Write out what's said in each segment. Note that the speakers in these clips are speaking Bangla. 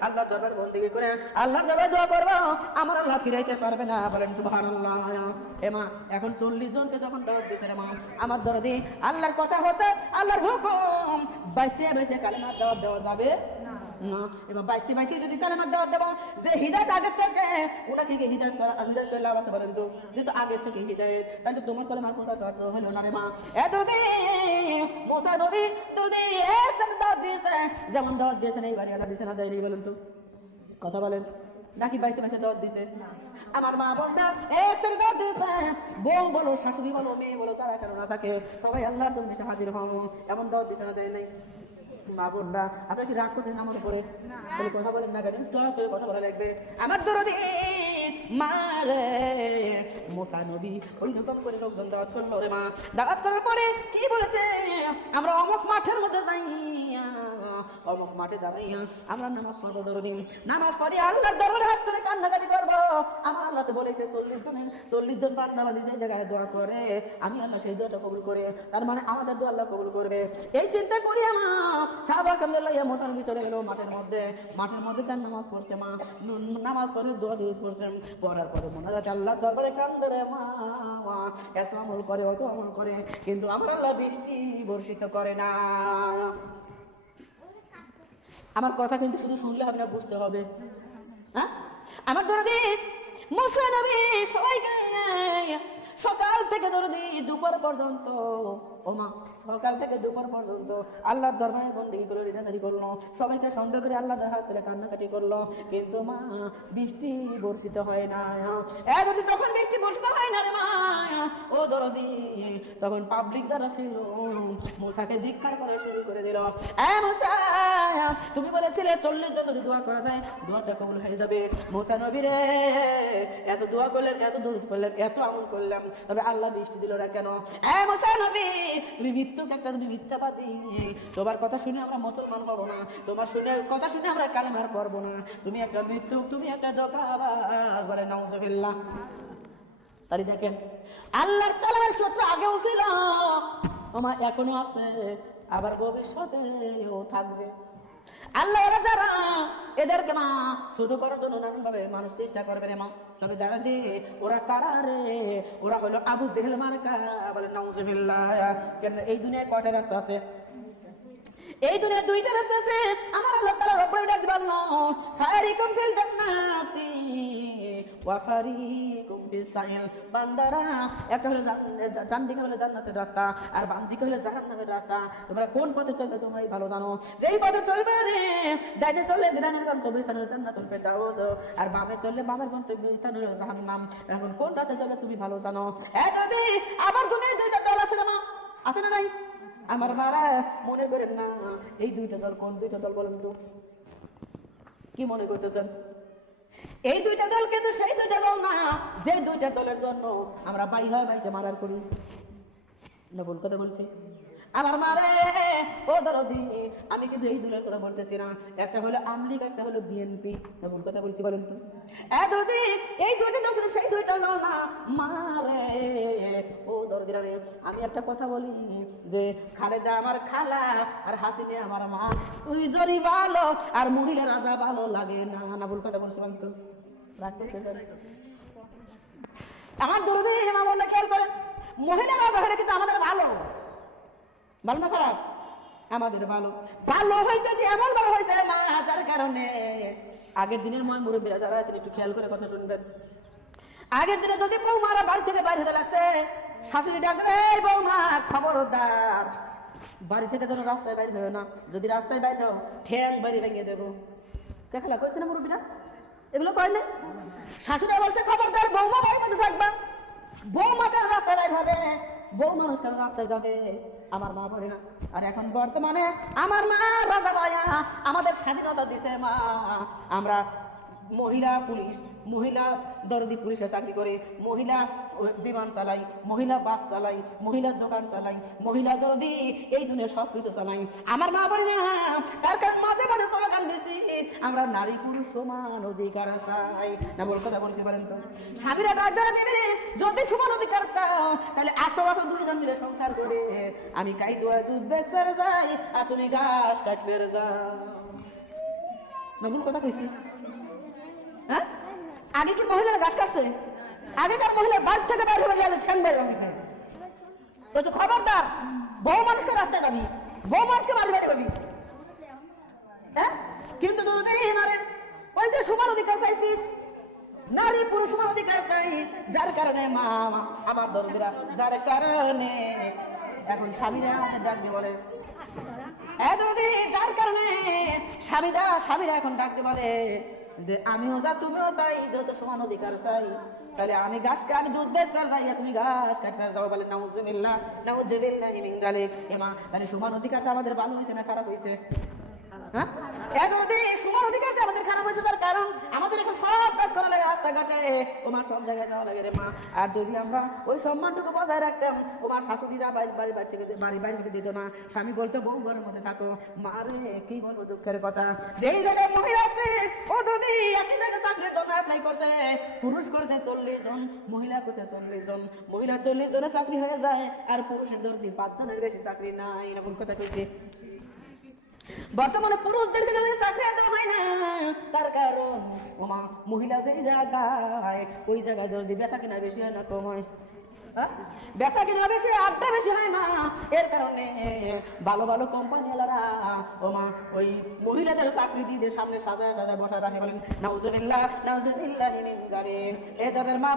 আল্লাহ দরবার বন্দিগি করে? আমার আল্লাহ ফিরাইতে পারবে না। বলেন, সুবহানাল্লাহ। এ মা, এখন চল্লিশ জনকে যখন দাওয়াত দিছে মা, আমার দরদি আল্লাহর কথা হচ্ছে, আল্লাহর হুকুম। বাইসে বাইসে কালেমার দাওয়াত দেওয়া যাবে? না। এবার বাইসে বাইসে, যদি কালেমার দাওয়াত দেবো যে হৃদয়ত আগে থেকে ওনাকে কি হৃদয়ত করা হৃদয়ত করে লাভ আছে বলেন তো যেহেতু আগে থেকে হৃদয়ত তাহলে তোমার কালেমার প্রচার করতে হলো না রে মা। এত দি, মোসা নবী, তোর দি এক সাথে দাওয়াত দিয়েছে, যেমন দাওয়াত দিয়েছেন এই বাড়ি দিয়েছে না, দেয়নি বলেন তো। কথা বলেন, নাকি বাইসে বাইসে দাওয়াত দিছে আমার মা বোনটা একসাথে দাওয়াত দিয়েছে। বউ বলো, শাশুড়ি বলো, মেয়ে বলো, যারা কেন না থাকে, সবাই আল্লাহর জন্য হাজির হও, এমন দাওয়াত দিছে না, দেয় নাই। মা বোনরা আপনার কি রাগ করছেন আমার উপরে? তাহলে কথা বলেন না কেন? চলা করে কথা বলা লাগবে। আমার দরদি মারে মোসা নবী ওই কম করে লোকজন দাওয়াত করল রে মা। দাওয়াত করার পরে কি বলেছে? আমরা অমুক মাঠের মধ্যে যাই অমুক মাঠে দাঁড়াইয়া আমরা নামাজ পড়ব দরদিন। নামাজ পড়ি আল্লাহর দরবারে হাত ধরে কান্নাকাটি করব। আমার আল্লাহ বলেছে, চল্লিশ জনের চল্লিশ জন বান্দাবাদী যে জায়গায় দোয়া করে, আমি আল্লাহ সেই দোয়াটা কবুল করে, তার মানে আমাদের দোয়া আল্লাহ কবুল করবে। এই চিন্তা করি আমার সাহাবা কামদুল্লাহ মোসানবি চলে গেল মাঠের মধ্যে। মাঠের মধ্যে তার নামাজ পড়ছে মা নামাজ পড়ে দোয়া দিয়ে করছেন পড়ার পরে মনে যাচ্ছে আল্লাহ দরবারে কান ধরে মা, এত আমল করে, অত আমল করে, কিন্তু আমার আল্লাহ বৃষ্টি বর্ষিত করে না। আমার কথা কিন্তু শুধু শুনলে হবে না, বুঝতে হবে। হ্যাঁ? আমার দরদি মুসা নবী সবাইকে, সকাল থেকে দরদি, দুপুর পর্যন্ত ও মা সকাল থেকে দুপুর পর্যন্ত আল্লাহর দরবারে করে রিনাদারি করল। সবাইকে সন্দেহ করে আল্লাহ হাত কান্নাকাটি করল। কিন্তু মা, বৃষ্টি বর্ষিত হয় না। দরদি তখন বৃষ্টি বর্ষিত হয় না রে মা, ও দরদি, তখন পাবলিক যারা ছিল, মুসাকে ধিক্কার করা শুরু করে দিল। এ, মুসা, তুমি বলেছিলে চল্লিশ জন যদি দোয়া করা যায়, দোয়াটা কবুল হয়ে যাবে। মুসা নবী রে, এত দোয়া করলেন, এত দূর করলেন এত আমল করলাম তবে আল্লাহ বৃষ্টি দিল না কেন? এ, মুসা নবী তুমি মৃত্যুকে একটা তুমি মিথ্যাবাদী। তোমার কথা শুনে আমরা মুসলমান না। তোমার শুনে, কথা শুনে আমরা কালেমার পড়ব না। তুমি একটা মৃত্যু তুমি একটা বলে তাই দেখেন, আল্লাহর কালামের সূত্র আগেও ছিল, আমার এখনও আছে, আবার ভবিষ্যতেও থাকবে। আল্লাহ যারা, এদেরকে মা, ছোট করার জন্য নানানভাবে মানুষ চেষ্টা করবে রে মা। তবে যারা দে, ওরা কারা রে? ওরা হলো আবু জেহেল মার্কা। বলে নাউজুবিল্লাহ কেন, এই দুনিয়ায় কয়টা রাস্তা আছে? এই দুনিয়া দুইটা রাস্তা আছে। আমার আল্লাহ তাআলা রব্বুল ডাক দিবানো ফারিকুম ফিল জান্নাতি। বান্দারা, একটা হলো ডান দিকে হলো জান্নাতের রাস্তা, আর বাম দিকে হলো জাহান্নামের রাস্তা। তোমরা কোন পথে চলবে তোমরাই ভালো জানো। যেই পথে চলবে রে ডাইনে চললে ডানের গন্তব্য স্থান হলো ফেরদাউস, আর বামে চললে বামের গন্তব্য স্থান হলো জাহান্নাম। এখন কোন রাস্তায় চলবে তুমি ভালো জানো। এ দাদি আবার দুনিয়ায় দুইটা দল আছে না আছে না নাই? আমার মারা, মনে করেন না, এই দুইটা দল কোন দুইটা দল বলেন তো? কি মনে করতেছেন? এই দুইটা দল কিন্তু সেই দুইটা দল না। যে দুইটা দলের জন্য আমরা বাই হয় বাইকে মারার করি। না কথা বলছি। আমার মারে, ও দরদি। আমি কিন্তু এই দলের কথা বলতেছি না। একটা হলো আমলিগ একটা হলো বিএনপি। ভুল কথা বলছি, বলেন তো। এ দরদি, এই দুইটা দল কিন্তু সেই দুইটা দল না। মারে, ও দরদি রে আমি একটা কথা বলি, যে খালেদা আমার খালা আর হাসিনে আমার মা। তুই জরি ভালো আর মহিলা রাজা ভালো লাগে না না, ভুল কথা বলছি, বলেন তো? আমার দরদি মা বললে খেয়াল করেন, মহিলা রাজা হলে কিন্তু আমাদের ভালো। ভালো না খারাপ? আমাদের ভালো। ভালো হয়তো যে এমন ভালো হয়েছে মা যার কারণে। আগের দিনের ময় মুরব্বীরা যারা আছেন একটু খেয়াল করে কথা শুনবেন। আগের দিনে যদি বৌমারা বাড়ি থেকে বাইরে হতে লাগছে শাশুড়ি ডাক দিলে, এই বৌমা খবরদার। বাড়ি থেকে যেন রাস্তায় বাইরে হয়েও না। যদি রাস্তায় বাইরে হও ঠ্যাং বাড়ি ভেঙে দেবো। কে খেলা কইছে না মুরব্বীরা? এগুলো করলে শাশুড়ি বলছে খবরদার বৌমা বাড়ির মধ্যে থাকবা। বৌমা কেন রাস্তায় বাইর হবে? বউ মানুষ কেন রাস্তায় যাবে আমার মা বলে না। আর এখন বর্তমানে আমার মা রাজা ভাইয়া আমাদের স্বাধীনতা দিছে মা। আমরা মহিলা পুলিশ, মহিলা দরদি পুলিশে চাকরি করে, মহিলা বিমান চালাই, মহিলা বাস চালাই, মহিলা দোকান চালাই, মহিলা দরদি এই দুনিয়া সব কিছু চালাই। আমার মা বলে, না, তার কারণ মাঝে মাঝে স্লোগান দিছি, আমরা নারী পুরুষ সমান অধিকার চাই। না বল কথা বলছি, বলেন তো। স্বামীরা ডাক ধরে নেবে যদি সমান অধিকার চাও, তাহলে আসো আসো দুইজন মিলে সংসার করে। আমি কাই দোয়া দুধ বেশ পেরে যাই, আর তুমি ঘাস কাট যাও। না, ভুল কথা কইছি। আগে কি মহিলারা গাছ কাটছে? আগেকার মহিলা বাড়ি থেকে বাইরে হয়ে গেলে ঠ্যাং বাইরে ভাঙছে বলছে খবরদার, বউ মানুষকে রাস্তায় যাবি, বউ মানুষকে বাড়ি বাড়ি হবি হ্যাঁ? কিন্তু দরদি নারে ওই যে সমান অধিকার চাইছি, নারী পুরুষ অধিকার চাই, যার কারণে মা আমার দরদিরা যার কারণে এখন স্বামীরা আমাদের ডাক দিয়ে বলে। দরদি, যার কারণে স্বামীরা স্বামীরা এখন ডাক দিয়ে বলে যে আমিও যা, তুমিও তাই যত সমান অধিকার চাই। তাহলে আমি গাছকে আমি দুধ বেশ পার যাই তুমি গাছ কাটবার যাও বলে নাউজুবিল্লাহ নাউজুবিল্লাহ হিমিন যালিক এমা, তাহলে সমান অধিকার আমাদের ভালো হয়েছে না খারাপ হয়েছে হ্যাঁ? আমাদের খারাপ সব কাজ করা রাস্তাঘাটে। ও সব জায়গায় মা। আর যদি আমরা ওই সম্মানটুকু বজায় রাখতাম, ও শাশুড়িরা বাড়ি বাড়ি না। স্বামী বলতো, বউ ঘরের মধ্যে থাকো। মা রে, কি বলব দুঃখের কথা। যেই জায়গায় মহিলা আছে, ও যদি একই জায়গায় চাকরির জন্য অ্যাপ্লাই করছে, পুরুষ করেছে চল্লিশ জন, মহিলা করছে চল্লিশ জন। মহিলা চল্লিশ জনের চাকরি হয়ে যায়, আর পুরুষের দরদি পাঁচ জনের বেশি চাকরি নাই, এরকম কথা কইছে। বর্তমানে পুরুষদেরকে যদি চাকরি আর দেওয়া হয় না তার কারণ মহিলা যেই জায়গায়, ওই জায়গায় যদি বেচা কিনা বেশি হয় না কম হ্যাঁ? বেচা কিনা বেশি? আড্ডা বেশি হয় এর কারণে ভালো ভালো এলারা ওমা ওই মহিলাদের চাকরি দিয়ে সামনে সাজায় সাজায় বসা রাখে। বলেন, নাউজুবিল্লাহ নাউজুবিল্লাহ এ ধরনের মা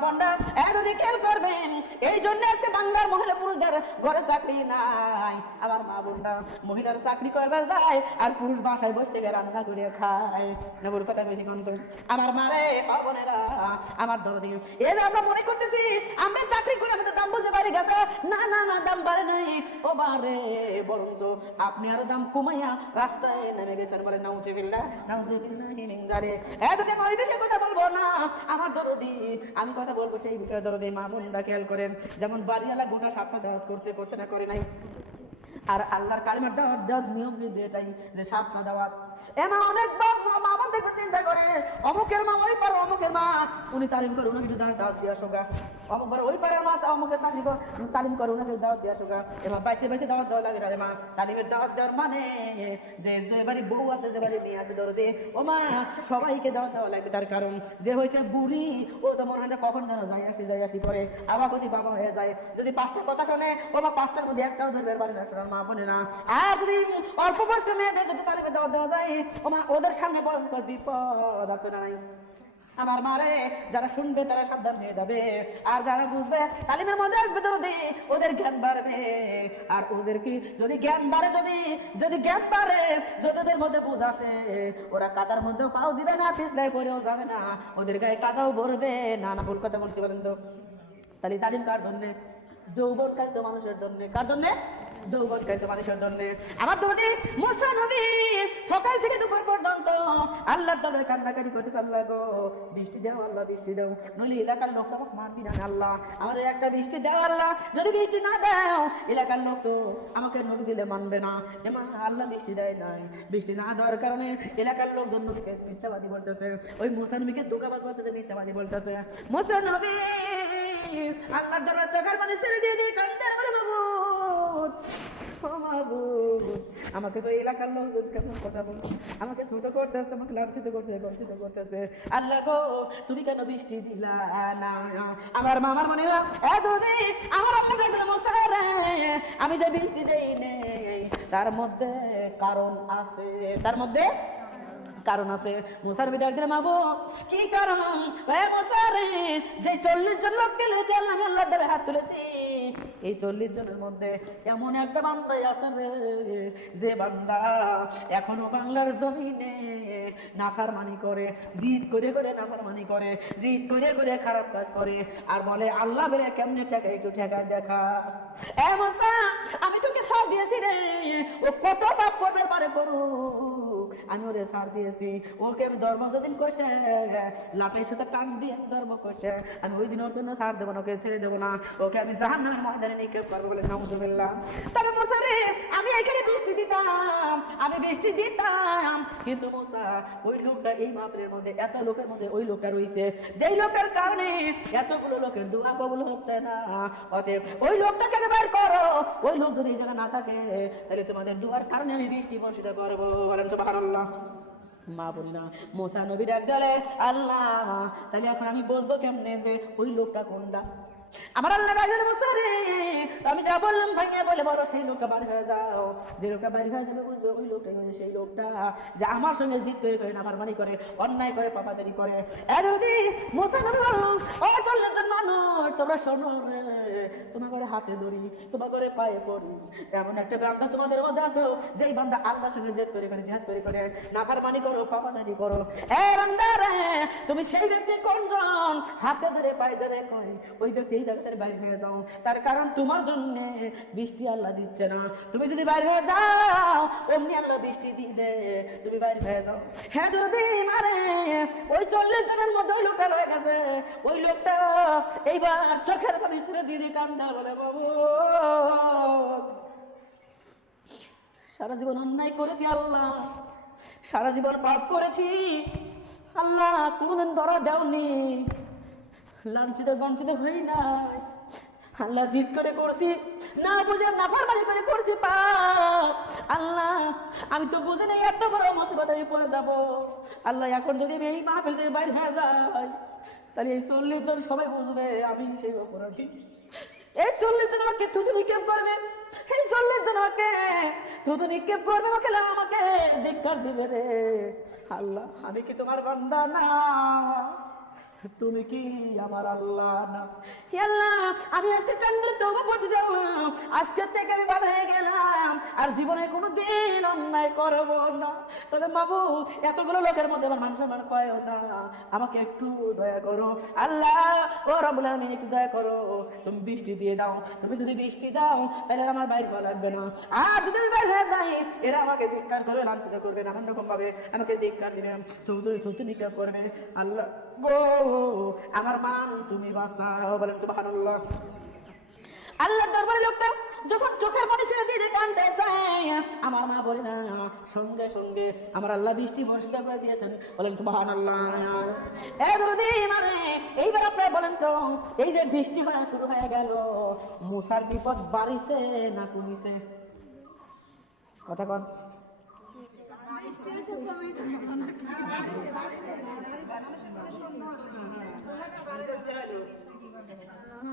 এ যদি খেয়াল করবেন। এই জন্য আজকে বাংলার মহিলা পুরুষদের ঘরে চাকরি নাই। আমার মা বোনরা মহিলার চাকরি করবার যায় আর পুরুষ বাসায় বসে থেকে রান্না করে খায়। নেবুর কথা বেশি কন্ত আমার মারে মা বোনেরা, আমার দরদি। যে আমরা মনে করতেছি, আমরা চাকরি করে আমাদের দাম বুঝে বাড়ি গেছে। না না না, দাম বাড়ে নাই। ও বারে বরঞ্চ আপনি আরও দাম কমাইয়া রাস্তায় নেমে গেছেন বলে নাউজুবিল্লাহ নাউজুবিল্লাহ মিন জালিক এত এতদিন ওই বিষয়ে কথা বলব না, আমার দরদি, আমি কথা বলব সেই বিষয়ে দরদি, মা বোনরা খেয়াল করেন, যেমন বাড়িওয়ালা গোটা সাপটা দাওয়াত করছে করছে না, করে নাই। আর আল্লাহর কালিমার দাওয়াত দেওয়ার নিয়ম কিন্তু এটাই যে সাপ না এমা অনেক চিন্তা করে, অমুকের মা ওই পারে অমুকের মা, উনি তালিম করে উনি কিন্তু দাওয়াত দিয়ে আসো গা। অমুক ওই পারে মা অমুকের চাকরি তালিম করে উনাকে দাওয়াত দিয়ে দাওয়াত দেওয়া লাগে মা, তালিমের দাওয়াত দেওয়ার মানে যে যে বাড়ি বউ আছে, যে বাড়ি মেয়ে আছে, দরদে। ও মা, সবাইকে দাওয়াত দেওয়া লাগবে তার কারণ যে হয়েছে বুড়ি, ও তো মনে হয় কখন যেন যাই আসি যাই আসি করে আবার যদি বাবা হয়ে যায়, যদি পাঁচটার কথা শোনে, ও মা পাঁচটার মধ্যে একটাও ধরবে বাড়ি না আর যদি অল্প বয়স্ক মেয়েদের যদি দেওয়া দেওয়া যায় ওদের সামনে বিপদ আছে না নাই? আমার মারে যারা শুনবে তারা সাবধান হয়ে যাবে। আর যারা বুঝবে, তালিমের মধ্যে আসবে ওদের জ্ঞান বাড়বে। আর যদি জ্ঞান বাড়ে, যদি যদি জ্ঞান বাড়ে, যদি ওদের মধ্যে বুঝ আসে, ওরা কাদার মধ্যে পাও দিবে না পিছলাই পরেও যাবে না, ওদের গায়ে কাদাও ভরবে না না, ভুল কথা বলছি বলেন তো। তাহলে তালিম কার জন্যে? যৌবন কালিত মানুষের জন্য। কার জন্য? যৌবন কালিত মানুষের জন্য। আমার তোমাদের মুসা নবী সকাল থেকে দুপুর পর্যন্ত আল্লাহ দলের কান্নাকারি করতে আল্লাহ গো, বৃষ্টি দাও, আল্লাহ বৃষ্টি দাও। নইলে এলাকার লোক তো আমাকে মানবি না, আল্লাহ। আমাদের একটা বৃষ্টি দাও, আল্লাহ। যদি বৃষ্টি না দাও, এলাকার লোক তো আমাকে নবী দিলে মানবে না। এমন আল্লাহ বৃষ্টি দেয় নাই। বৃষ্টি না দেওয়ার কারণে এলাকার লোকজন নবীকে মিথ্যাবাদী বলতেছে। ওই মুসা নবীকে দোকাবাজ বলতেছে, মিথ্যাবাদী বলতেছে। মুসা নবী আল্লাহর দরবার চোখের পানি ছেড়ে দিয়ে দিয়ে কান্দার মাবুদ আমাকে তো এলাকার লোকজন কেমন কথা বলছে? আমাকে ছোট করতেছে, আমাকে লাঞ্ছিত করছে বঞ্চিত করতেছে। আল্লাহ গো, তুমি কেন বৃষ্টি দিলা? না আমার মামার মনে এত দিন আমার আমি যে বৃষ্টি দেই তার মধ্যে কারণ আছে। তার মধ্যে কারণ আছে? মুসার বিটা একদিন মাবো কি কারণ? এ মুসারে, যে চল্লিশ জন লোককে লইতে আল্লাহ আল্লাহ দেবে হাত তুলেছিস, এই চল্লিশ জনের মধ্যে এমন একটা বান্দাই আছে রে, যে বান্দা এখনও বাংলার জমিনে নাফারমানি করে, জিদ করে করে নাফারমানি করে, জিদ করে করে খারাপ কাজ করে, আর বলে, আল্লাহ বেরে কেমনে ঠেকা একটু ঠেকা দেখা? এ মুসা, আমি তোকে সাথ দিয়েছি রে, ও কত পাপ করবে পারে করুক। আমি ওরে ছাড় দিয়েছি, ওকে আমি ধর্ম যেদিন করছে লাটাই সাথে টান দিয়ে আমি ধর্ম করছে আমি ওই দিন ওর জন্য ছাড় দেবো না, ওকে ছেড়ে দেবো না, ওকে আমি জাহান নামের ময়দানে নিক্ষেপ করব বলে নামুদুল্লাহ তবে মোসারে, আমি এখানে বৃষ্টি দিতাম, আমি বৃষ্টি দিতাম, কিন্তু মোসা, ওই লোকটা এই মাপের মধ্যে, এত লোকের মধ্যে ওই লোকটা রয়েছে, যেই লোকটার কারণে এতগুলো লোকের দোয়া কবুল হচ্ছে না। অতএব ওই লোকটাকে বের করো, ওই লোক যদি এই জায়গায় না থাকে, তাহলে তোমাদের দোয়ার কারণে আমি বৃষ্টি বর্ষিত করব। বলেন সুবহানাল্লাহ। মা বললাম, মোসা নবী ডাক দিলে আল্লাহ, তাহলে এখন আমি বসবো কেমনে যে ওই লোকটা কোনটা? আমার আল্লাহ রাজার বছরে আমি যা বললাম ভাইয়া বলে বলো সেই লোকটা বাড়ি হয়ে যাও। যে লোকটা বাড়ি হয়ে যাবে বুঝবে ওই লোকটাই হচ্ছে সেই লোকটা। যে আমার সঙ্গে জিত করে করে না মানি করে, অন্যায় করে, পাপাচারি করে। যদি মানুষ, তোমরা শোনো রে, তোমার করে হাতে ধরি তোমার করে পায়ে পড়ি। এমন একটা বান্দা তোমাদের মধ্যে আছো, যেই বান্দা আল্লাহর সঙ্গে জেদ করে করে, জিহাদ করে। করে নাফরমানি করো, পাপাচারি করো। এ বান্দা রে, তুমি সেই ব্যক্তি কোনজন? হাতে ধরে পায়ে ধরে কয়, ওই ব্যক্তি এই জায়গা বাইরে হয়ে যাও। তার কারণ তোমার জন্য বৃষ্টি আল্লাহ দিচ্ছে না। তুমি যদি বাইরে হয়ে যাও, অমনি আল্লাহ বৃষ্টি দিলে তুমি বাইরে হয়ে যাও। হ্যাঁ ধরে মারে, ওই চল্লিশ জনের মধ্যে ওই লোকটা রয়ে গেছে। ওই লোকটা এইবার চোখের পানি ছেড়ে দিয়ে কান্দা বলে, বাবু, সারা জীবন অন্যায় করেছি আল্লাহ। সারা জীবন পাপ করেছি। আল্লাহ কোনোদিন ধরা দেওনি। লাঞ্ছিত গঞ্চিত হই নাই। আল্লাহ জিত করে করছি, না বুঝে নাফারমানি করে করছি পাপ। আল্লাহ, আমি তো বুঝে নাই এত বড় মুসিবত আমি পড়ে যাব। আল্লাহ, এখন যদি আমি এই মাহফিল থেকে বাইরে হয়ে যাই, তাহলে এই চল্লিশ জন সবাই বুঝবে আমি সেই অপরাধী। এই চল্লিশ জন আমাকে থুতু নিক্ষেপ করবে। এই চল্লিশ জন আমাকে থুতু নিক্ষেপ করবে, আমাকে আমাকে ধিক্কার দিবে রে। আল্লাহ, আমি কি তোমার বান্দা? না। তুমি কি আমার আল্লাহ না? আমি আজকে চন্দ্রের তবা পড়তে জানলাম আজকে থেকে আমি বাবা হয়ে গেলাম। আর জীবনে কোনো দিন অন্যায় করব না। তবে বাবু এতগুলো লোকের মধ্যে আমার মান সম্মান কয় না। আমাকে একটু দয়া করো। আল্লাহ, ও রবুল আলমিন, একটু দয়া করো। তুমি বৃষ্টি দিয়ে দাও। তুমি যদি বৃষ্টি দাও, তাহলে আমার বাইর হওয়া লাগবে না। আর যদি আমি বাইর হয়ে যাই, এরা আমাকে ধিক্কার করবে, লাঞ্ছিত করবে, নানান রকম ভাবে আমাকে ধিক্কার দিবেন তুমি তুমি করবে। আল্লাহ গো আমার মান তুমি বাঁচাও বলেন সুবহানাল্লাহ। আল্লাহর দরবারে লোকটা যখন চোখের পানি ছেড়ে দিয়ে কান্দে আমার মা বলে না সঙ্গে সঙ্গে আমার আল্লাহ বৃষ্টি বর্ষিত করে দিয়েছেন। বলেন সুবহানাল্লাহ। এ দরদি মানে এইবার আপনারা বলেন তো এই যে বৃষ্টি হওয়া শুরু হয়ে গেল মুসার বিপদ বাড়িছে না কমিছে? কথা কন।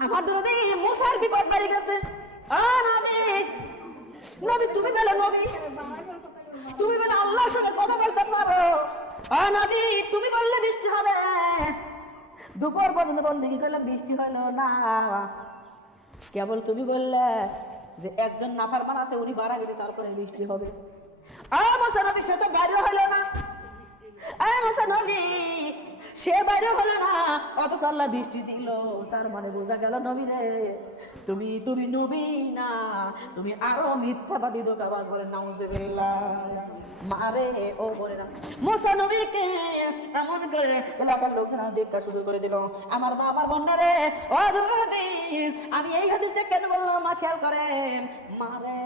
আমার দরদি মুসার বিপদ বাড়ি গেছে। নবী। তুমি বলে নবী। তুমি বলে আল্লাহর সঙ্গে কথা বলতে পারো। নবী, তুমি বললে বৃষ্টি হবে। দুপুর পর্যন্ত বন্দিগি করলে বৃষ্টি হলো না। কেবল তুমি বললে যে একজন নাফার মান আছে, উনি মারা গেলে তারপরে বৃষ্টি হবে। আ, মুসা নবী, সে তো বাইরে হলো না। সে বাইরে হলো না। অথচ আল্লাহ বৃষ্টি দিল তার মানে বোঝা গেল নবী রে তুমি তুমি নবী না। তুমি আরও মিথ্যাবাদী দোকাবাজ বলেন নাউজুবিল্লাহ। মারে, ও বলে না। মুসা নবীকে এমন করে এলাকার লোকজন দেখা শুরু করে দিল। আমার মা আমার বন্যারে ও দুর্গতি আমি এই হাদিসটা কেন বললাম? মা খেয়াল করেন। মারে,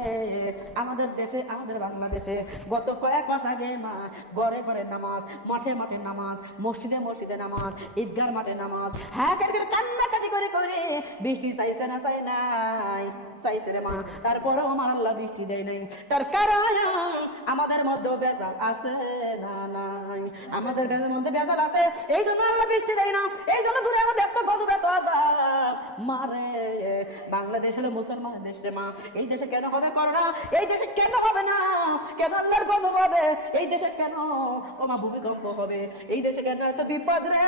আমাদের দেশে, আমাদের বাংলাদেশে গত কয়েক মাস আগে মা ঘরে ঘরে নামাজ, মাঠে মাঠে নামাজ, মসজিদে মসজিদে নামাজ, ঈদগার মাঠে নামাজ হ্যাঁ কেটে কেটে কান্নাকাটি করে করে বৃষ্টি চাইছে না চাই নাই। চাইছে রে মা তারপরেও আমার আল্লাহ বৃষ্টি দেয় নাই। তার কারণ আমাদের মধ্যেও বেজাল আছে না নাই। আমাদের মধ্যে বেজাল আছে এই জন্য আল্লাহ বৃষ্টি দেয় না। এই জন্য দূরে এত গজব, এত আজাব মারে বাংলাদেশ হলো মুসলমানের দেশ রে মা। এই দেশে কেন হবে করোনা? এই দেশে কেন হবে না? কেন আল্লাহর গজব হবে? এই দেশে কেন? ও মা, ভূমিকম্প হবে। এই দেশে কেন এত বিপদ রে?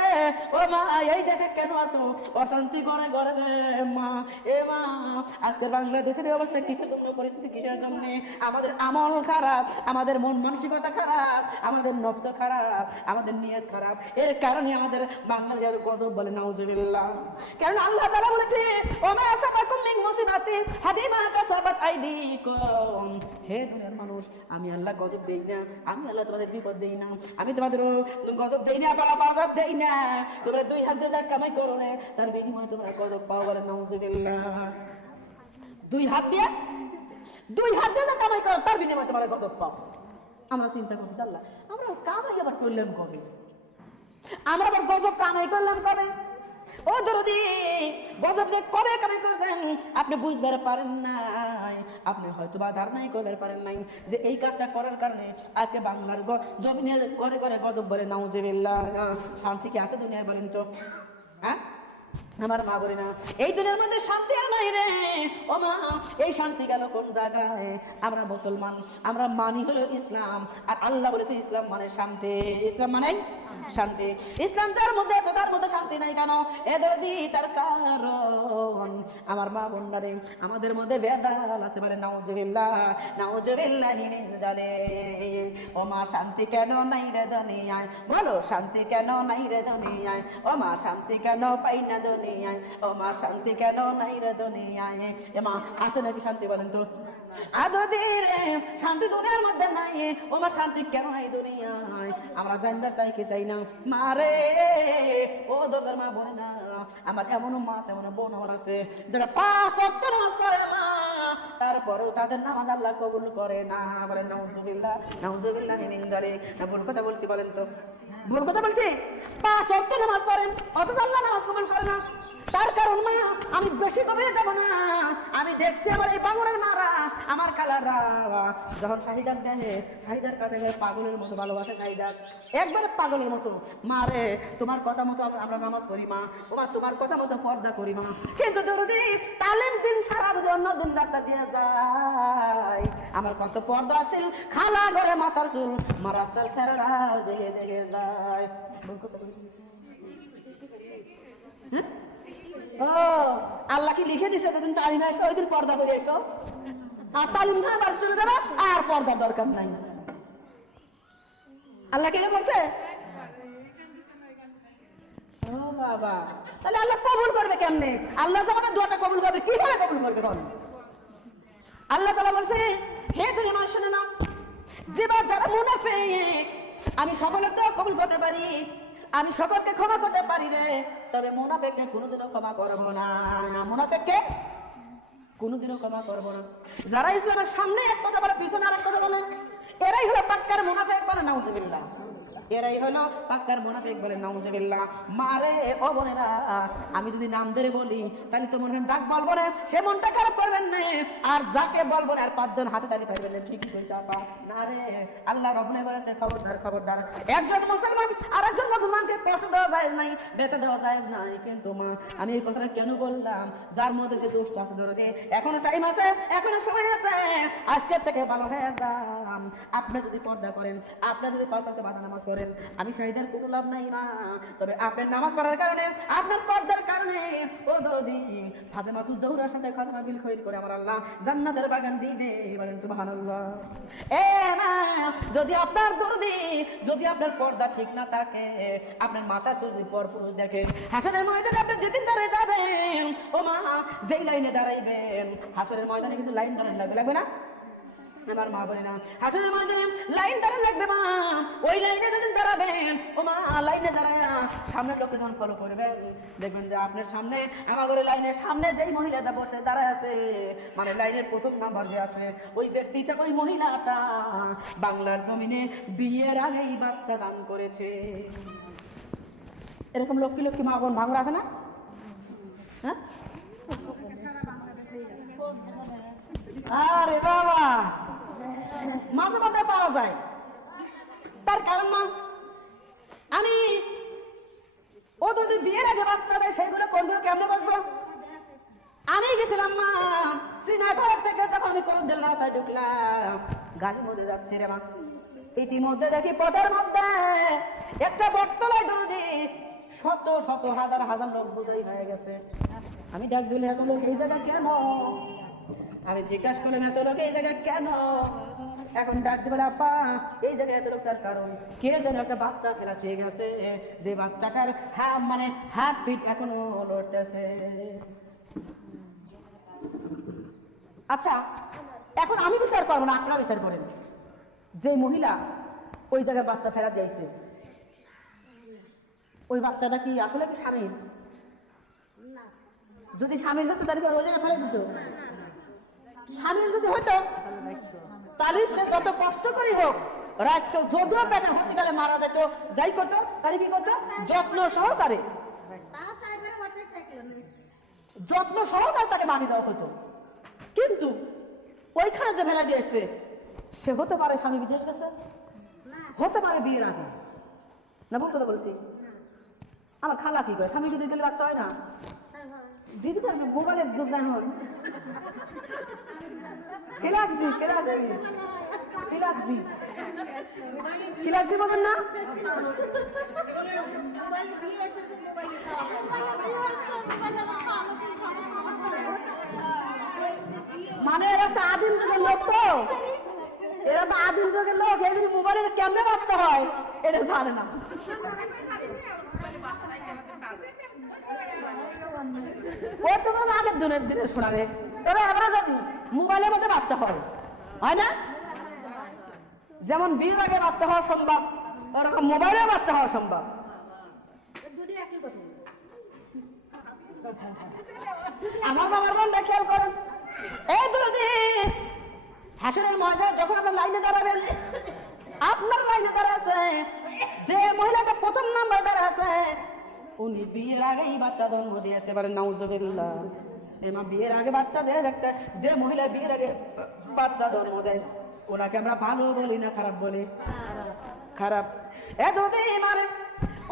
ও মা, এই দেশে কেন এত অশান্তি করে করে রে মা? এ মা মা আজকের বাংলাদেশের অবস্থা কিসের জন্য? পরিস্থিতি কিসের জন্য? আমাদের আমল খারাপ, আমাদের মন মানসিকতা খারাপ, আমাদের নফস খারাপ, আমাদের নিয়ত খারাপ। এর কারণে আমাদের বাংলাদেশে এত গজব বলে, নাউজুবিল্লাহ। কারণ আল্লাহ তাআলা বলেছে, ওমা আইদিকুম হে দুনিয়ার মানুষ, আমি আল্লাহ গজব দেই না, আমি আল্লাহ তোমাদের বিপদ দেই না, আমি তোমাদের গজব দেই না গজব দেই না। তোমরা দুই হাত যা কামাই করো না, তার বিনিময়ে তোমরা গজব পাও বলে নাউজুবিল্লাহ। দুই হাত দিয়ে? দুই হাত দিয়ে কামাই করো, তার বিনিময়ে তোমরা গজব পাও। আমরা চিন্তা করতে চাল্লাহ আমরা কামাই আবার করলাম কবে? আমরা আবার গজব কামাই করলাম কবে? ও দরদি, গজব যে কবে কামাই করছেন, আপনি বুঝবার পারেন নাই। আপনি হয়তো বা ধারণাই করবার পারেন নাই যে এই কাজটা করার কারণে আজকে বাংলার জমিনে করে করে গজব বলে, নাউজেবিল্লাহ, শান্তি কি আছে দুনিয়ায় বলেন তো? হ্যাঁ? আমার মা বলে না, এই দুনিয়ার মধ্যে শান্তি আর নাই রে। ও মা, এই শান্তি গেল কোন জায়গায়? আমরা মুসলমান, আমরা মানি হলো ইসলাম, আর আল্লাহ বলেছে ইসলাম মানে শান্তি। ইসলাম মানে শান্তি। ইসলাম যার মধ্যে আছে, তার মধ্যে শান্তি নাই কেন? এ দরদি তার কারণ। আমার মা বোনারে আমাদের মধ্যে বেদাল আছে বলে, নাউজুবিল্লাহ নাউজুবিল্লাহ জালিক ও মা, শান্তি কেন নাই রে দুনিয়ায়? বলো, শান্তি কেন নাই রে দুনিয়ায়? ও মা, শান্তি কেন পাই না দুনিয়ায়? ও মা, শান্তি কেন নাই রে দুনিয়ায়? এ মা, আছে নাকি শান্তি বলেন তো? আদরের শান্তি দুনিয়ার মধ্যে নাই। ও শান্তি কেন নাই দুনিয়ায়? আমরা জানবার চাই চাই না? মারে ও দরদার মা বলে না। আমার এমন মা এমন বোন আছে, যারা পাঁচ ওয়াক্ত নামাজ পড়ে মা তারপরেও তাদের নামাজ আল্লাহ কবুল করে না। বলেন, নাউজুবিল্লাহ নাউজুবিল্লাহ মিন জালিক না, ভুল কথা বলছি, বলেন তো। ভুল কথা বলছি? পাঁচ ওয়াক্ত নামাজ পড়েন, অথচ আল্লাহ নামাজ কবুল করে না। তার কারণ মা আমি বেশি গভীরে যাব না আমি দেখছি আমার এই পাগলের মারা, আমার কালাররা যখন শাহিদার দেখে শাহিদার কাছে গেলে পাগলের মতো ভালোবাসে শাহিদার একবারে পাগলের মতো মারে তোমার কথা মতো আমরা নামাজ পড়ি, মা তোমার তোমার কথা মতো পর্দা করি, মা কিন্তু যদি তালেন দিন ছাড়া যদি অন্য দিন রাস্তা দিয়ে যায়, আমার কত পর্দা আসিল, খালা ঘরে মাথার চুল, মা রাস্তার ছেড়া দেখে দেখে যায়। হ্যাঁ? ও, আল্লাহ কি লিখে দিছে যেদিন তালিম এসো ওই দিন পর্দা করে এসো। আর তালিম খানা বাড়ি চলে যাবে, আর পর্দার দরকার নাই। আল্লাহ কেন বলছে? ও বাবা, তাহলে আল্লাহ কবুল করবে কেমনে? আল্লাহ যখন দোয়াটা কবুল করবে, কীভাবে কবুল করবে কোন আল্লাহ তালা বলছে, হে তুমি আমার শুনে নাও যেবার যারা মুনাফিক, আমি সকলের তো কবুল করতে পারি আমি সকলকে ক্ষমা করতে পারি রে। তবে মোনাফেককে কোনোদিনও ক্ষমা করব না। মোনাফেককে কোনোদিনও ক্ষমা করব না। যারা ইসলামের সামনে এক কথা বলে, পিছনে আর এক কথা বলে, এরাই হলো পাক্কার মোনাফেক বলে নাউজুবিল্লাহ। এরাই হলো পাক্কার মুনাফিক বলে, নাউজুবিল্লাহ। মারে ও বোনেরা, আমি যদি নাম ধরে বলি, তাহলে তো মনে হয় যাক বলব না সে মনটা খারাপ করবেন না। আর যাকে বলব না আর পাঁচজন হাতে তালি পাইবেন না। ঠিকই কইছে আপা। না রে, আল্লাহ রবনে বলেছে খবরদার খবরদার। একজন মুসলমান আর একজন মুসলমানকে কষ্ট দেওয়া যায় নাই বেতা দেওয়া যায় নাই। কিন্তু মা, আমি এই কথাটা কেন বললাম? যার মধ্যে যে দোষটা আছে ধরে এখনও টাইম আছে, এখনও সময় আছে। আজকের থেকে ভালো হয়ে যান। আপনি যদি পর্দা করেন, আপনি যদি পাঁচ বাধা নামাজ করেন আমি শাহিদের কোনো লাভ নাই মা। তবে আপনার নামাজ পড়ার কারণে, আপনার পর্দার কারণে, ও দরদি, ফাতেমা তু জৌরার সাথে খাতমা বিল খৈর করে আমার আল্লাহ জান্নাতের বাগান দিবে বলেন সুবহানাল্লাহ। এ মা, যদি আপনার দরদি, যদি আপনার পর্দা ঠিক না থাকে, আপনার মাথা যদি পর পুরুষ দেখে হাসানের ময়দানে আপনি যেদিন দাঁড়িয়ে যাবেন, ও মা, যেই লাইনে দাঁড়াইবেন হাসনের ময়দানে কিন্তু লাইন দাঁড়ানো লাগবে লাগবে না? আমার মা বলে না হাসনের ময়দানে লাইন দাঁড়া লাগবে মা, ওই লাইনে যদি দাঁড়াবেন, ও মা, লাইনে দাঁড়ায় সামনের লোককে যখন ফলো করবেন, দেখবেন যে আপনার সামনে আমার ঘরে লাইনের সামনে যেই মহিলাটা বসে দাঁড়ায় আছে মানে লাইনের প্রথম নাম্বার যে আছে, ওই ব্যক্তিটা ওই মহিলাটা বাংলার জমিনে বিয়ের আগেই বাচ্চা দান করেছে। এরকম লক্ষ্মী লক্ষ্মী মা বোন ভাঙর আছে না? হ্যাঁ? আরে বাবা! মাঝে মাঝে পাওয়া যায়। তার কারণ মা, আমি ও যদি বিয়ের আগে বাচ্চা দেয় সেইগুলো কোনগুলো কেমনে বসবো আমি গেছিলাম মা সিনা ঘর থেকে যখন আমি করন্দের রাস্তায় ঢুকলাম গাড়ির মধ্যে যাচ্ছি রে মা। ইতিমধ্যে দেখি পথের মধ্যে একটা বটতলায় দৌড়ি শত শত হাজার হাজার লোক বুঝাই হয়ে গেছে। আমি ডাক দিলে এত লোক এই জায়গা কেন? আমি জিজ্ঞাসা করলাম, এত লোক এই জায়গা কেন? এখন ডাক দিবে আপা এই জায়গায় এত লোক তার কারণ? কে যেন একটা বাচ্চা ফেরা খেয়ে গেছে যে বাচ্চাটার হ্যাঁ মানে হাত পিট এখনও লড়তেছে। আচ্ছা এখন আমি বিচার করব না আপনারা বিচার করেন। যে মহিলা ওই জায়গায় বাচ্চা ফেরা দিয়েছে ওই বাচ্চাটা কি আসলে কি স্বামীর? যদি স্বামীর হতো তাহলে কি ওই জায়গায় ফেলে দিত? স্বামীর যদি হতো তাহলে সে যত কষ্ট করেই হোক রাখতো যদিও পেটে হতে গেলে মারা যেত, যাই করতো তাহলে কি করতো? যত্ন সহকারে। যত্ন সহকারে তাকে বানিয়ে দেওয়া হতো। কিন্তু ওইখানে যে ভেলা দিয়েছে সে হতে পারে স্বামী বিদেশ গেছে? হতে পারে বিয়ের আগে। না, ভুল কথা বলছি? আমার খালা কি করে? স্বামী বিদেশ গেলে বাচ্চা হয় না? তো মোবাইলের যুগ এখন। লাগছি, কি লাগছি? বলেন না? মানে এরা আদিম যুগের লোক তো। এরা তো আদিম যুগের লোক এই জন্য মোবাইলে কেমনে বাচ্চা হয়, এটা জানে না। ও, তোমরা তো আগের দিনের দিনে শোনালে তবে আমরা জানি মোবাইলের মধ্যে বাচ্চা হয়। হয় না? যেমন বিয়ের আগে বাচ্চা হওয়া সম্ভব, ওরকম মোবাইলেও বাচ্চা হওয়া সম্ভব। আমার বাবার মনটা খেয়াল করুন এই দুদি হাসনের ময়দানে যখন আপনার লাইনে দাঁড়াবেন, আপনার লাইনে দাঁড়াচ্ছে যে মহিলাটা প্রথম নাম্বার দাঁড়াচ্ছে উনি বিয়ের আগেই বাচ্চা জন্ম দিয়েছে, এবারে নাউজুবিল্লাহ। এমা বিয়ের আগে বাচ্চা যে দেখতে, যে মহিলা বিয়ের আগে বাচ্চা জন্ম দেয়, ওনাকে আমরা ভালো বলি না খারাপ বলি? খারাপ। এ মানে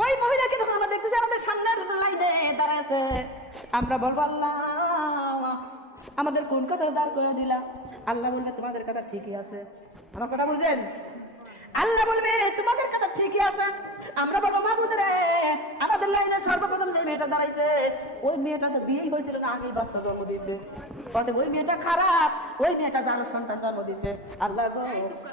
ওই মহিলাকে যখন আমরা দেখতেছি, আমাদের সামনের লাইনে দাঁড়াচ্ছে আমরা বলব, আল্লাহ, আমাদের কোন কথা দাঁড় করে দিলা? আল্লাহ বলবে, তোমাদের কথা ঠিকই আছে। আমার কথা বুঝেন? আল্লাহ বলবে, তোমাদের কথা ঠিকই আছে। আমরা বলব মাহবুদ রে, আমাদের লাইনে সর্বপ্রথম যে মেয়েটা দাঁড়াইছে, ওই মেয়েটা তো বিয়েই হয়েছিল না, আগেই বাচ্চা জন্ম দিয়েছে। অতএব ওই মেয়েটা খারাপ, ওই মেয়েটা জানো, সন্তান জন্ম দিছে আল্লাহ গো,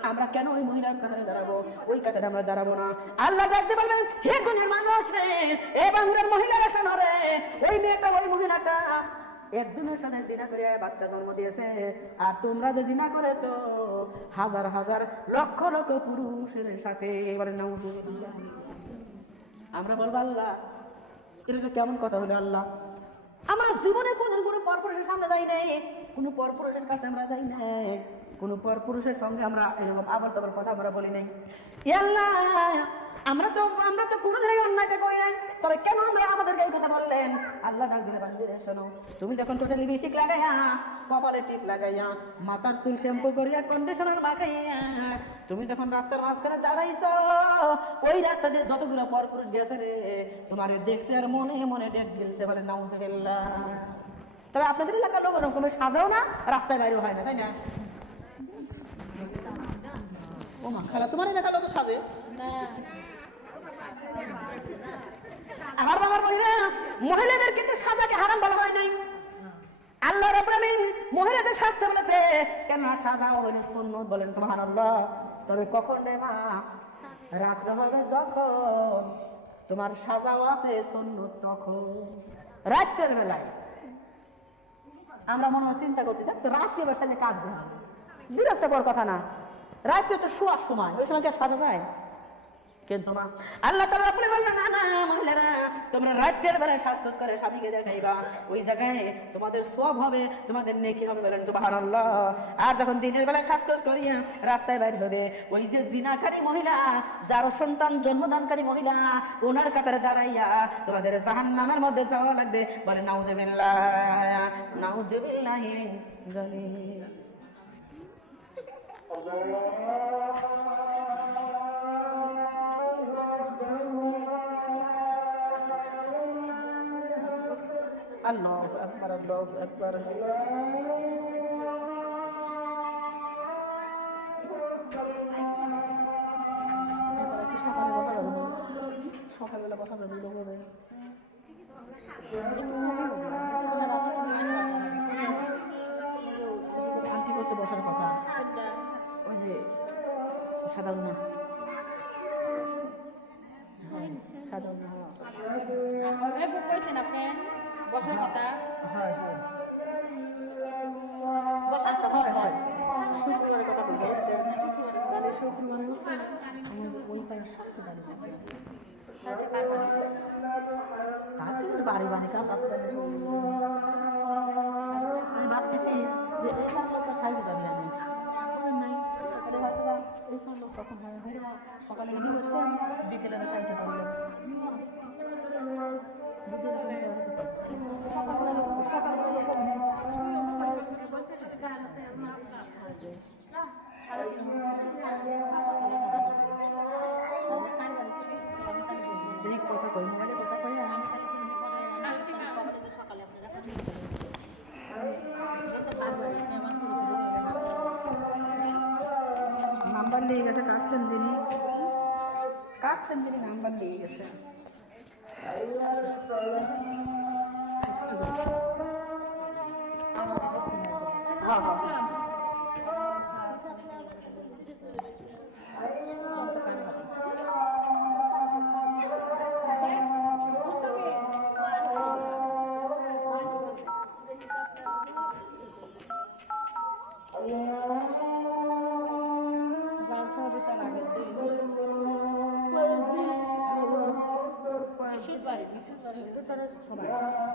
আমরা কেন ওই মহিলার কাতারে দাঁড়াবো? ওই কাতারে আমরা দাঁড়াবো না। আল্লাহ ডাকতে বলবেন, হে দুনিয়ার মানুষ রে, এ বাংলার মহিলারা শোনো রে, ওই মেয়েটা, ওই মহিলাটা একজনের সাথে জিনা করে বাচ্চা জন্ম দিয়েছে। আর তোমরা যে জিনা করেছ, হাজার হাজার লক্ষ লক্ষ পুরুষের সাথে। এবারে নাউজুবিল্লাহ। আমরা বলব, আল্লাহ এটা কেমন কথা হলো আল্লাহ? আমরা জীবনে কোনদিন কোনো পরপুরুষের সামনে যাই নাই। কোনো পরপুরুষের কাছে আমরা যাই নাই। কোনো পরপুরুষের সঙ্গে আমরা এরকম আবার তবার কথা আমরা বলি নাই। আল্লাহ আমরা তো আমরা তো কোনো জায়গায় অন্যায়টা করি নাই। তবে কেন আমরা আমাদেরকে এই কথা বললেন? আল্লাহ ডাক দিলে শোনো। তুমি যখন টোটালি লিপস্টিক লাগাইয়া, কপালে টিপ লাগাইয়া, মাথার চুল শ্যাম্পু করিয়া কন্ডিশনার মাখাইয়া, তুমি যখন রাস্তার মাঝখানে দাঁড়াইছো, ওই রাস্তা দিয়ে যতগুলো পরপুরুষ গেছে রে, তোমার দেখছে আর মনে মনে ডেক গেলছে বলে, নাউজুবিল্লাহ। তবে আপনাদের এলাকার লোক ওরকম সাজাও না, রাস্তায় বাইরে হয় না, তাই না? ও মা খালা, তোমার এলাকার লোক সাজে? আমার বাবার বলি না মহিলাদের কিন্তু সাজাকে হারাম বলা হয় নাই। আল্লাহ রাব্বুল মহিলাদের সাজতে বলেছে, কেন সাজা হইলে সুন্নত? বলেন, সুবহানাল্লাহ। তবে কখন রে মা? রাত্রে হবে যখন তোমার সাজাও আছে সুন্নত তখন। রাত্রের বেলায়। আমরা মনে হয় চিন্তা করতে থাকতো রাত্রে এবার সাজে কাঁদবে। বিরক্তকর কথা না। রাত্রে তো শোয়ার সময়। ওই সময় কি সাজা যায়? কিন্তু মা, আল্লাহ তাআলা আপনি বললেন না না, মহিলারা, তোমরা রাত্রের বেলায় শ্বাসকোষ করে স্বামীকে দেখাইবা। ওই জায়গায় তোমাদের সব হবে, তোমাদের নেকি হবে বলেন, সুবহানাল্লাহ। আর যখন দিনের বেলায় শ্বাসকোষ করিয়া রাস্তায় বাইর হবে, ওই যে জিনাকারী মহিলা যার সন্তান, জন্মদানকারী মহিলা, ওনার কাতারে দাঁড়াইয়া তোমাদের জাহান্নামের মধ্যে যাওয়া লাগবে। বলে নাউজুবিল্লাহ নাউজুবিল্লাহি মিন জালিক আল্লাহ আকবর আল্লাহ আকবর। সকালবেলা বসা যাবে লোক যাবে আন্টি করছে বসার কথা। ওই যে সাধারণ না হ্যাঁ, সাধারণ না আপনি? বসার কথা হয় হয়। বসার আচ্ছা হয় হয়। শুক্রবারের কথা বলছে হচ্ছে? শুক্রবারে তাহলে শুক্রবারে হচ্ছে আমাদের ওই পায়ে সাথে দাঁড়িয়ে আছে। বাড়ি? তাকে যদি বাড়ি বানি কাল তাতে আমি ভাবতেছি যে এখান লোকটা সাইবে যাবে আমি নাই। লোক তখন হয়? বা সকালে বসে বিকেলে যে সাইতে নাম্বার নিয়ে গেছে কাটছেন যিনি কাটছেন যিনি নাম্বার নিয়ে গেছে হ্যাঁ হ্যাঁ জালসা শীত বাড়ি শীত বাড়ি সবাই